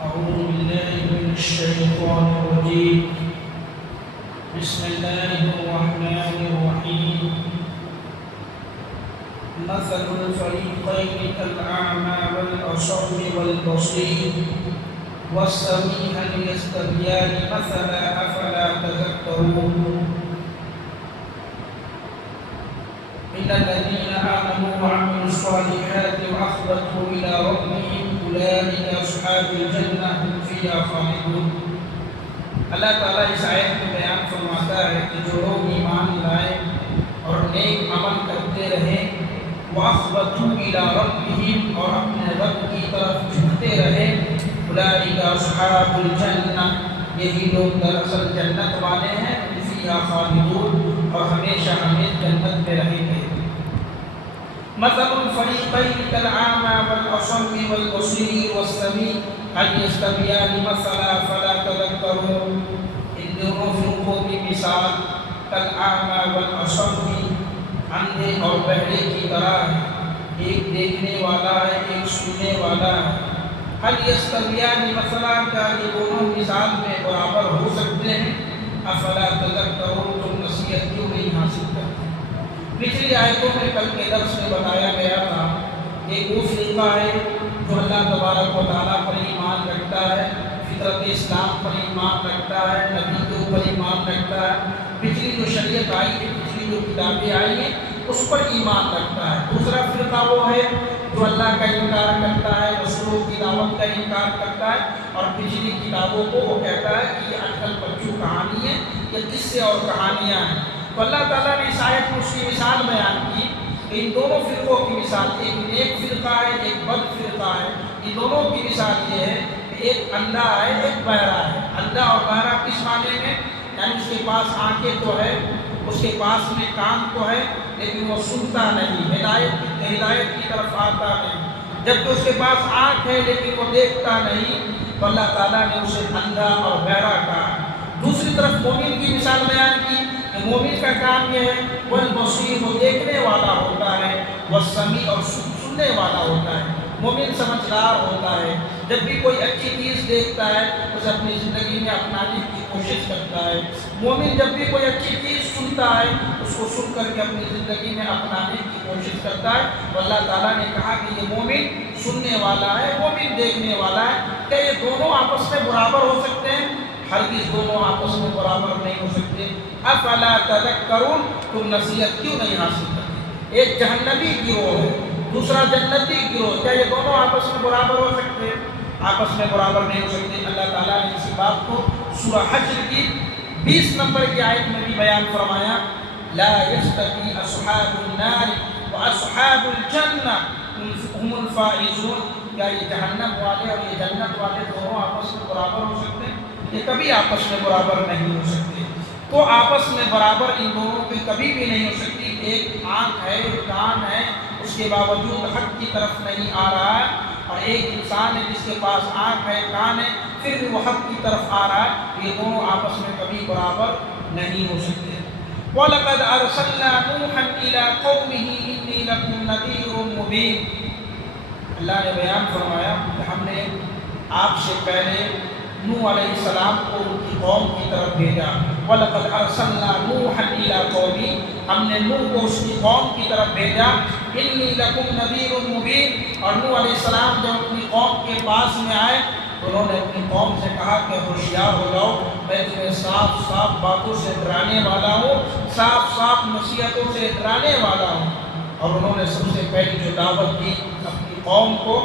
أعوذ بالله من الشيطان الرجيم. بسم الله الرحمن الرحيم. مثل الفريقين كالأعمى والأصم والبصير والسميع هل يستويان مثلا أفلا تذكرون. إن الذين آمنوا وعملوا الصالحات وأخبتوا إلى ربهم أولئك أصحاب الجنة هم فيها خالدون. اللہ تعالیٰ اس آیت میں بیان فرماتا ہے کہ جو لوگ ایمان لائے اور نیک عمل کرتے رہیں وَأَخْبَتُوا إِلَىٰ رَبِّهِمْ اور اپنے رب کی طرف جھکتے رہے أُولَٰئِكَ أَصْحَابُ الْجَنَّةِ یہی لوگ دراصل جنت والے ہیں ہم فیہا خالدون اور ہمیشہ ہمیں جنت میں رہیں گے. مثل الفریقین کالأعمى والأصم والبصیر والسمیع هل یستویان مثلا فلا تذکرون. ان دونوں فرقوں کی مثال کالأعمى والأصم اندھے اور بہرے کی طرح ہے. ایک دیکھنے والا ہے ایک سننے والا ہے. هل یستویان مثلا کیا یہ دونوں مثال میں برابر ہو سکتے ہیں؟ افلا تذکرون تم نصیحت کیوں نہیں حاصل کرتے؟ پچھلی آیتوں میں کل کے درس میں بتایا گیا تھا کہ وہ فرقہ ہے جو اللہ تبارک و تعالیٰ پر ایمان رکھتا ہے، فطرت اسلام پر ایمان رکھتا ہے، نبی کے اوپر ایمان رکھتا ہے، پچھلی جو شریعت آئی ہے، پچھلی جو کتابیں آئی ہیں اس پر ایمان رکھتا ہے. دوسرا فرقہ وہ ہے جو اللہ کا انکار کرتا ہے، رسولوں کی دعوت کا انکار کرتا ہے اور پچھلی کتابوں کو وہ کہتا ہے کہ یہ اٹکل پچو کہانی ہے، یہ قصے اور کہانیاں ہیں. تو اللہ تعالیٰ نے اس آیت میں اس کی مثال بیان کی کہ ان دونوں فرقوں کی مثال، ایک نیک فرقہ ہے ایک بد فرقہ ہے. ان دونوں کی مثال یہ ہے کہ ایک اندھا ہے ایک بہرا ہے. اندھا اور بہرا کس معنی میں؟ یعنی اس کے پاس آنکھیں تو ہے، اس کے پاس میں کان تو ہے لیکن وہ سنتا نہیں، ہدایت کی طرف آتا نہیں. جب کہ اس کے پاس آنکھ ہے لیکن وہ دیکھتا نہیں تو اللہ تعالیٰ نے اسے اندھا اور بہرا کہا. دوسری طرف مومن کی مثال بیان کی کہ مومن کا کام یہ ہے والبصیر وہ دیکھنے والا ہوتا ہے، والسمیع اور سننے والا ہوتا ہے. مومن سمجھدار ہوتا ہے، جب بھی کوئی اچھی چیز دیکھتا ہے اسے اپنی زندگی میں اپنانے کی کوشش کرتا ہے. مومن جب بھی کوئی اچھی چیز سنتا ہے اس کو سن کر کے اپنی زندگی میں اپنانے کی کوشش کرتا ہے. تو اللہ تعالیٰ نے کہا کہ یہ مومن سننے والا ہے مومن دیکھنے والا ہے. کیا یہ دونوں آپس میں برابر ہو سکتے ہیں؟ ہرگز دونوں آپس میں برابر نہیں ہو سکتے. افلا تذکرون تم نصیحت کیوں نہیں حاصل کرتے؟ ایک جہنمی گروہ ہے دوسرا جنتی گروہ، کیا یہ دونوں آپس میں برابر ہو سکتے ہیں؟ آپس میں برابر نہیں ہو سکتے. اللہ تعالیٰ نے اسی بات کو سورہ حشر کی 20 نمبر کی آیت میں بھی بیان فرمایا لا یستوی اصحاب النار واصحاب الجنہ هم الفائزون. کیا یہ جہنم والے اور یہ جنت والے دونوں آپس میں برابر ہو سکتے ہیں؟ یہ کبھی آپس میں برابر نہیں ہو سکتے. تو آپس میں برابر ان دونوں کی کبھی بھی نہیں ہو سکتی. ایک آنکھ ہے ایک کان ہے اس کے باوجود حق کی طرف نہیں آ رہا ہے، اور ایک انسان ہے جس کے پاس آنکھ ہے کان ہے پھر بھی وہ حق کی طرف آ رہا ہے. یہ دونوں آپس میں کبھی برابر نہیں ہو سکتے. وَلَقَدْ أَرْسَلْنَا نُوحًا إِلَىٰ قَوْمِهِ إِنِّي لَكُمْ نَذِيرٌ مُّبِينٌ. اللہ نے بیان فرمایا کہ ہم نے آپ سے پہلے نوح علیہ السلام کو ان کی قوم کی طرف بھیجا. وَلَقَدْ أَرْسَلْنَا نُوحًا إِلَىٰ قَوْمِهِ ہم نے نوح کو اس کی قوم کی طرف بھیجا. إِنِّي لَكُمْ نَذِيرٌ مُّبِينٌ. اور نوح علیہ السلام جب اپنی قوم کے پاس میں آئے تو انہوں نے اپنی قوم سے کہا کہ ہوشیار ہو جاؤ، میں تمہیں صاف صاف باتوں سے ڈرانے والا ہوں، صاف صاف نصیحتوں سے ڈرانے والا ہوں. اور انہوں نے سب سے پہلی جو دعوت دی اپنی قوم کو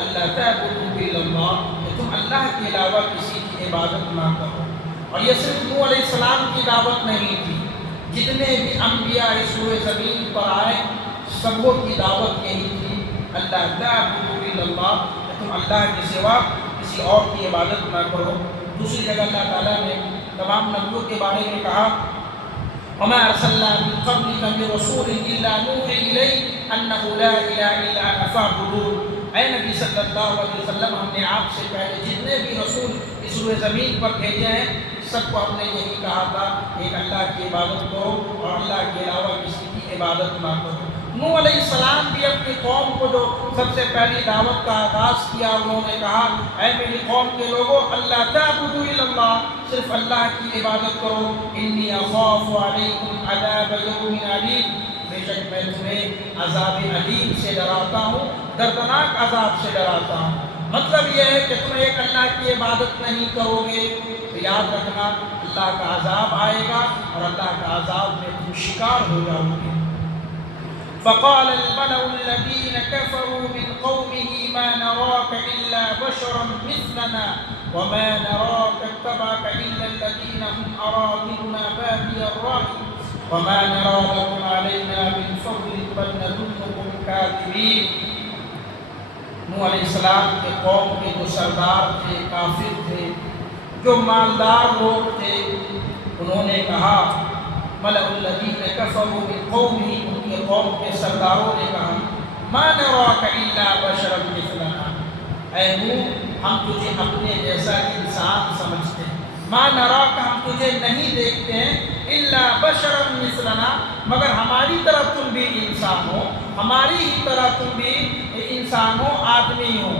اللہ تعبدوا الا اللہ کہ تم اللہ کے علاوہ کسی کی عبادت نہ کرو. اور یہ صرف نوح علیہ السلام کی دعوت نہیں تھی، جتنے بھی انبیاء اس روئے زمین پر آئے سبوں کی دعوت یہی تھی اللہ تعبدوا الا اللہ کہ تم اللہ کے سوا کسی اور کی عبادت نہ کرو. دوسری جگہ اللہ تعالیٰ نے تمام نبیوں کے بارے میں کہا وما ارسلنا من قبلك من رسول الا نوحي اليه انه لا اله الا انا فاعبدون. اے نبی صلی اللہ علیہ وسلم ہم نے آپ سے پہلے جتنے بھی رسول اس روئے زمین پر بھیجے ہیں سب کو ہم نے یہی کہا تھا ایک اللہ کی عبادت کرو اور اللہ کے علاوہ کسی کی عبادت نہ کرو. نوح علیہ السلام بھی اپنی قوم کو جو سب سے پہلی دعوت کا آغاز کیا، انہوں نے کہا اے میری قوم کے لوگوں، اللہ تعبدوا الا اللہ، صرف اللہ کی عبادت کرو، انی اخاف علیکم عذاب یوم علیم، بے شک میں تمہیں عذاب علیم سے ڈراتا ہوں، دردناک عذاب سے ڈراتا ہوں۔ مطلب یہ ہے کہ تم ایک اللہ کی عبادت نہیں کرو گے تو یاد رکھنا اللہ کا عذاب آئے گا اور اللہ کا عذاب میں تم شکار ہو جاؤ گے۔ فقال الملأ الذين كفروا من قومه ما نراك إلا بشرا مثلنا وما نراك اتبعك إلا الذين هم أراذلنا بادي الرأي وما نرى لكم علينا من فضل بل نظنكم كاذبين۔ نوح علیہ السلام کے قوم کے جو سردار تھے، کافر تھے، جو مالدار لوگ تھے، انہوں نے کہا، ملأ الذین کفروا من قومہ، ان کے قوم کے سرداروں نے کہا، ما نراک الا بشرا مثلنا، اے نوح ہم تجھے اپنے جیسا انسان سمجھتے ہیں، ما نراک ہم تجھے نہیں دیکھتے ہیں، الا بشرا مثلنا مگر ہماری طرح تم بھی انسان ہو، ہماری ہی طرح تم بھی انسان ہو، آدمی ہو۔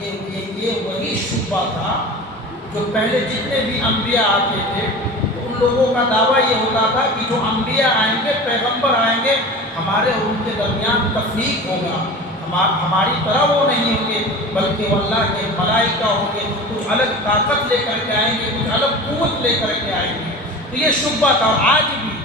یہ وہی شبہ تھا جو پہلے جتنے بھی انبیاء آتے تھے ان لوگوں کا دعویٰ یہ ہوتا تھا کہ جو انبیاء آئیں گے، پیغمبر آئیں گے، ہمارے اور ان کے درمیان تفریق ہوگا، ہماری طرح وہ نہیں ہوں گے بلکہ وہ اللہ کے ملائکہ ہوں گے، کچھ الگ طاقت لے کر کے آئیں گے، کچھ الگ قوت لے کر کے آئیں گے۔ تو یہ شبہ تھا، اور آج بھی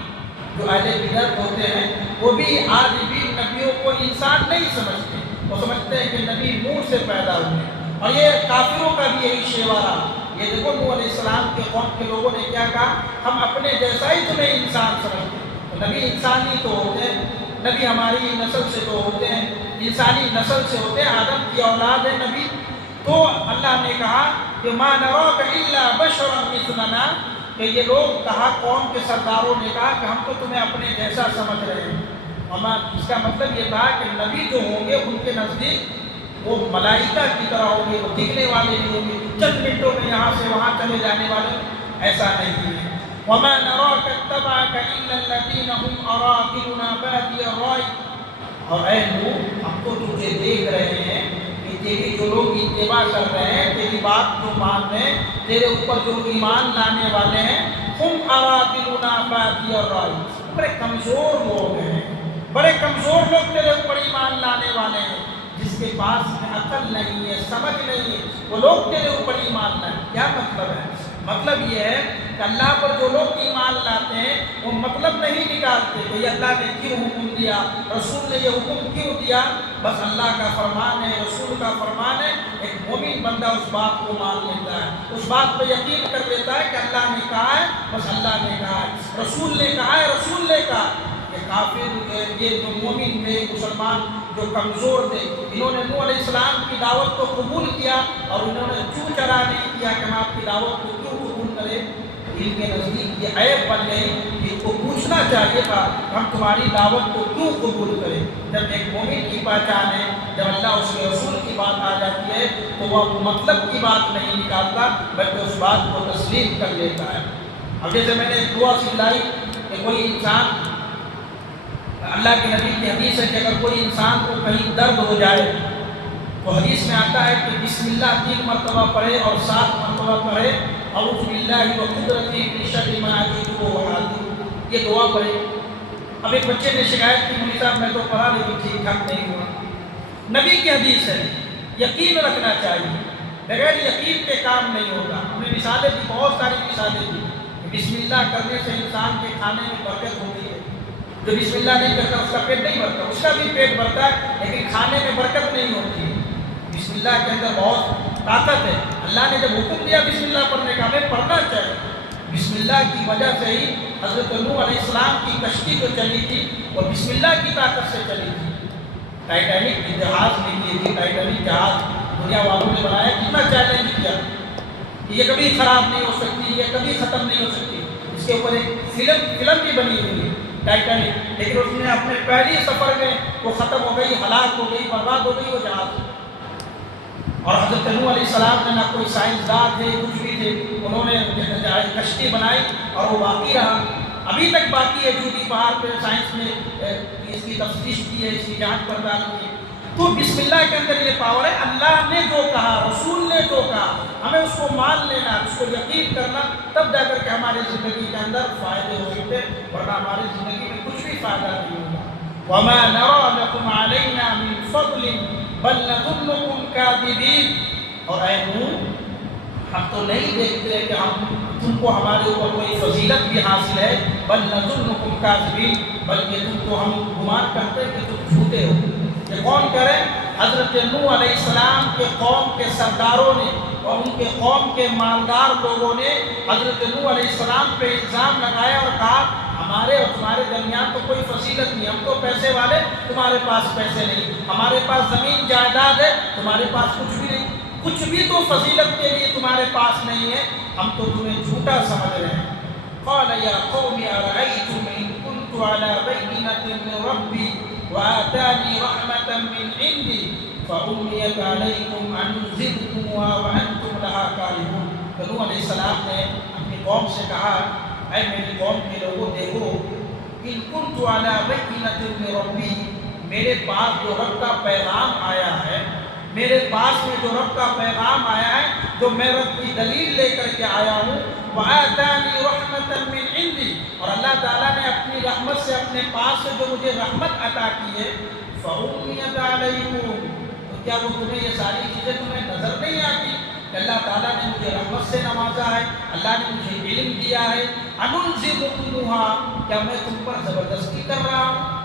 جو اہل بدعت ہوتے ہیں وہ بھی آج بھی نبیوں کو انسان نہیں سمجھتے، وہ سمجھتے ہیں کہ نبی نور سے پیدا ہوئے، اور یہ کافروں کا بھی یہی شیوا رہا۔ یہ دیکھو نوح علیہ السلام کے قوم کے لوگوں نے کیا کہا، ہم اپنے جیسا ہی تمہیں انسان سمجھتے ہیں، تو نبی انسان ہی تو ہوتے ہیں، نبی ہماری نسل سے تو ہوتے ہیں، انسانی نسل سے ہوتے ہیں، آدم کی اولاد ہے نبی۔ تو اللہ نے کہا کہ ما نراک الا بشرا مثلنا، کہ یہ لوگ کہا، قوم کے سرداروں نے کہا کہ ہم تو تمہیں اپنے جیسا سمجھ رہے ہیں۔ اس کا مطلب یہ تھا کہ نبی جو ہوں گے ان کے نزدیک وہ ملائکہ کی طرح ہوں گے، وہ دکھنے والے نہیں ہوں گے، چند منٹوں میں یہاں سے وہاں چلے جانے والے، ایسا نہیں ہے۔ وَمَا نَرَاكَ اتَّبَعَكَ إِلَّا الَّذِينَ هُمْ أَرَاذِلُنَا بَادِيَ الرَّأْيِ، اور اے نوح ہم تو تجھے دیکھ رہے ہیں کہ تیری جو لوگ اتباع کر رہے ہیں، تیری بات جو مان رہے ہیں، تیرے اوپر جو ایمان لانے والے ہیں، ہم أَرَاذِلُنَا بَادِيَ الرَّأْيِ، بڑے کمزور لوگ ہیں، بڑے کمزور لوگ تیرے اوپر ایمان لانے والے ہیں، جس کے پاس عقل نہیں ہے، سمجھ نہیں ہے، وہ لوگ تیرے اوپر ایمان لائیں۔ کیا مطلب ہے؟ مطلب یہ ہے کہ اللہ پر جو لوگ ایمان لاتے ہیں وہ مطلب نہیں نکالتے کہ یہ اللہ نے کیوں حکم دیا، رسول نے یہ حکم کیوں دیا، بس اللہ کا فرمان ہے، رسول کا فرمان ہے، ایک مومن بندہ اس بات کو مان لیتا ہے، اس بات پہ یقین کر لیتا ہے کہ اللہ نے کہا ہے، بس اللہ نے کہا ہے، رسول نے کہا ہے، رسول نے کہا۔ یہ کافر، یہ جو مومن تھے، مسلمان جو کمزور تھے، انہوں نے نوح علیہ السلام کی دعوت کو قبول کیا اور انہوں نے چوں چرا نہیں کیا کہ ہم آپ کی دعوت کو کیوں قبول کریں۔ ان کے نزدیک یہ عیب بن گئی، ان کو پوچھنا چاہیے تھا کہ ہم تمہاری دعوت کو کیوں قبول کریں۔ جب ایک مومن کی پہچان ہے، جب اللہ اس کے رسول کی بات آ جاتی ہے تو وہ مطلب کی بات نہیں نکالتا بلکہ اس بات کو تسلیم کر لیتا ہے۔ اب جیسے میں نے ایک دعا سکھلائی کہ کوئی انسان، اللہ کے نبی کی حدیث ہے کہ اگر کوئی انسان کو کہیں درد ہو جائے تو حدیث میں آتا ہے کہ بسم اللہ 3 مرتبہ پڑھے اور 7 مرتبہ پڑھے، اعوذ باللہ وقدرتی من شر ما اجد وحاذر، یہ دعا پڑھے۔ اب ایک بچے نے شکایت کی، مولوی صاحب میں تو پڑھا لیکن ٹھیک ٹھاک نہیں ہوا۔ نبی کی حدیث ہے، یقین رکھنا چاہیے، بغیر یقین کے کام نہیں ہوگا۔ ہم نے مثالیں دی، بہت ساری مثالیں دی، بسم اللہ کرنے سے انسان کے کھانے میں برکت ہوتی ہے، جو بسم اللہ نہیں کرتا اس کا پیٹ نہیں بھرتا، اس کا بھی پیٹ بھرتا ہے لیکن کھانے میں برکت نہیں ہوتی ہے۔ بسم اللہ کے اندر بہت طاقت ہے، اللہ نے جب حکم دیا بسم اللہ پڑھنے کا، ہمیں پڑھنا چاہیے۔ بسم اللہ کی وجہ سے ہی حضرت نوح علیہ السلام کی کشتی تو چلی تھی اور بسم اللہ کی طاقت سے چلی تھی۔ ٹائٹینک کی جہاز نکلی تھی، ٹائٹینک جہاز دنیا والوں نے بنایا، کتنا چیلنج کیا کہ یہ کبھی خراب نہیں ہو سکتی، یہ کبھی ختم نہیں ہو سکتی۔ اس کے اوپر ایک فلم بھی بنی ہوئی ہے ٹائٹینک، لیکن اس نے اپنے پہلی سفر میں وہ ختم ہو گئی، ہلاک ہو گئی، برباد ہو گئی وہ جہاز۔ اور حضرت نوح علیہ السلام نے نہ کوئی سائنسدان تھے، کچھ بھی تھے، انہوں نے کشتی بنائی اور وہ باقی رہا۔ ابھی تک باقی ہے، جودی پہاڑ پہ سائنس نے اس کی تفتیش کی ہے، اس کی جانچ پڑتال کی ہے۔ تو بسم اللہ کے اندر یہ پاور ہے، اللہ نے جو کہا، رسول نے جو کہا، ہمیں اس کو مان لینا، اس کو یقین کرنا، تب جا کر کے ہماری زندگی کے اندر فائدے ہو سکتے، ورنہ ہماری زندگی میں کچھ بھی فائدہ نہیں ہوگا۔ وَمَا نَرَى لَكُمْ عَلَيْنَا مِنْ فَضْلٍ بَلْ نَظُنُّكُمْ كَاذِبِينَ، اور اے نوح، ہم تو نہیں دیکھتے کہ تم کو ہمارے اوپر کوئی فضیلت بھی حاصل ہے، بل نظنکم کاذبین، بلکہ تم تو ہم گمان کرتے کہ تم جھوٹے ہو۔ یہ کون کرے؟ حضرت نوح علیہ السلام کے قوم کے سرداروں نے اور ان کے قوم کے مالدار لوگوں نے حضرت نوح علیہ السلام پہ الزام لگایا اور کہا ہمارے اور تمہارے درمیان تو کوئی فضیلت نہیں، ہم تو پیسے والے، تمہارے پاس پیسے نہیں، ہمارے پاس زمین جائیداد ہے، تمہارے پاس کچھ بھی نہیں، کچھ بھی تو فضیلت کے لیے تمہارے پاس نہیں ہے، ہم تو تمہیں جھوٹا سمجھ رہے ہیں۔ قال یا قوم ارأیتم ان کنت علی بینۃ من ربی وآتانی رحمۃ من عندی فعمیت علیکم انذرتموها وانتم لها کارہون۔ نوح علیہ السلام نے اپنی قوم سے کہا، اے میری قوم کے لوگوں، دیکھو، ان کنت علی بینۃ من ربی، میرے پاس جو رب کا پیغام آیا ہے، میرے پاس میں جو رب کا پیغام آیا ہے، جو میں رب کی دلیل لے کر کے آیا ہوں، وَآتَانِي رَحْمَةً مِّنْ عِنْدِي، اور اللہ تعالیٰ نے اپنی رحمت سے اپنے پاس سے جو مجھے رحمت عطا کی ہے، فَأُمِّيَتْ عَلَيْكُمْ، تو کیا وہ تمہیں یہ ساری چیزیں تمہیں نظر نہیں آتی کہ اللہ تعالیٰ نے مجھے رحمت سے نوازا ہے، اللہ نے مجھے علم دیا ہے، أَنُنْزِلُكُمُوهَا، کیا میں تم پر زبردستی کر رہا ہوں؟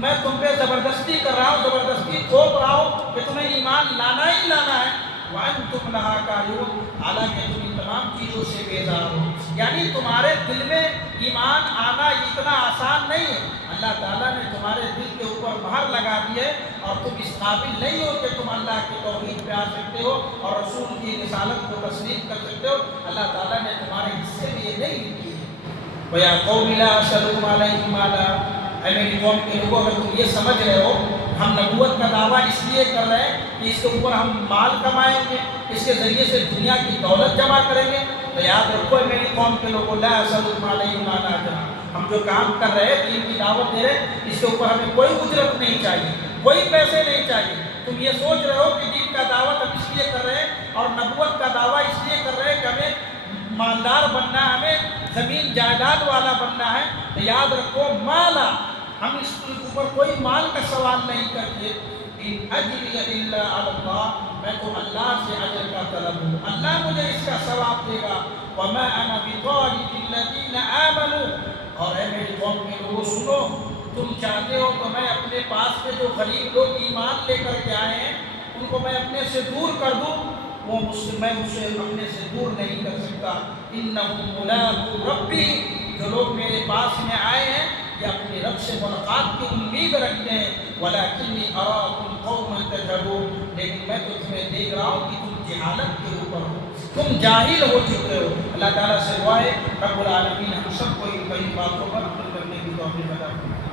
میں تم پہ زبردستی کر رہا ہوں، زبردستی تھوپ رہا ہوں کہ تمہیں ایمان لانا ہی لانا ہے، وَأَنْتُمْ لَهَا كَارِهُونَ، حالانکہ تم ان تمام چیزوں سے بیزار ہو۔ یعنی تمہارے دل میں ایمان آنا اتنا آسان نہیں ہے، اللہ تعالیٰ نے تمہارے دل کے اوپر مہر لگا دی ہے، اور تم اس قابل نہیں ہو کہ تم اللہ کی توحید پہ آ سکتے ہو اور رسول کی رسالت کو تسلیم کر سکتے ہو، اللہ تعالیٰ نے تمہارے حصے میں یہ نہیں لکھی ہے۔ وَيَا قَوْمِ لَا أَسْأَلُكُمْ عَلَيْهِ مَالًا، اے میری قوم کے لوگوں، اگر تم یہ سمجھ رہے ہو ہم نبوت کا دعویٰ اس لیے کر رہے ہیں کہ اس کے اوپر ہم مال کمائیں گے، اس کے ذریعے سے دنیا کی دولت جمع کریں گے، تو یاد رکھو اے میری قوم کے لوگوں، لا أسألكم علیہ مالا اجرا، ہم جو کام کر رہے ہیں، دین کی دعوت دے رہے ہیں، اس کے اوپر ہمیں کوئی اجرت نہیں چاہیے، کوئی پیسے نہیں چاہیے۔ تم یہ سوچ رہے ہو کہ دین کا دعوت ہم اس لیے کر رہے ہیں اور نبوت کا دعویٰ اس لیے کر رہے ہیں کہ ہمیں مالدار بننا ہے، ہمیں زمین جائیداد والا بننا ہے، تو یاد رکھو مالا، ہم اس کے اوپر کوئی مال کا سوال نہیں کرتے۔ ان اجری الا علی اللہ، میں تو اللہ سے اجر کا طلب ہوں، اللہ مجھے اس کا ثواب دے گا۔ وما انا بطارد الذین آمنوا، اور اے میری قوم کے لوگوں سنو، تم چاہتے ہو تو میں اپنے پاس کے جو غریب لوگ ایمان لے کر کے آئے ہیں ان کو میں اپنے سے دور کر دوں، وہ میں اسے اپنے سے دور نہیں کر سکتا۔ انہم ملاقو ربی، جو لوگ میرے پاس میں آئے ہیں یہ اپنے رب سے ملاقات کی امید رکھتے ہیں، ولیکنی اراکم قوما تجہلون، لیکن میں تو تمہیں دیکھ رہا ہوں کہ تم جہالت کے اوپر ہو، تم جاہل ہو چکے ہو۔ اللہ تعالیٰ سے دعا ہے رب العالمین ہم سب کو ان باتوں پر عمل کرنے کی توفیق عطا فرمائے۔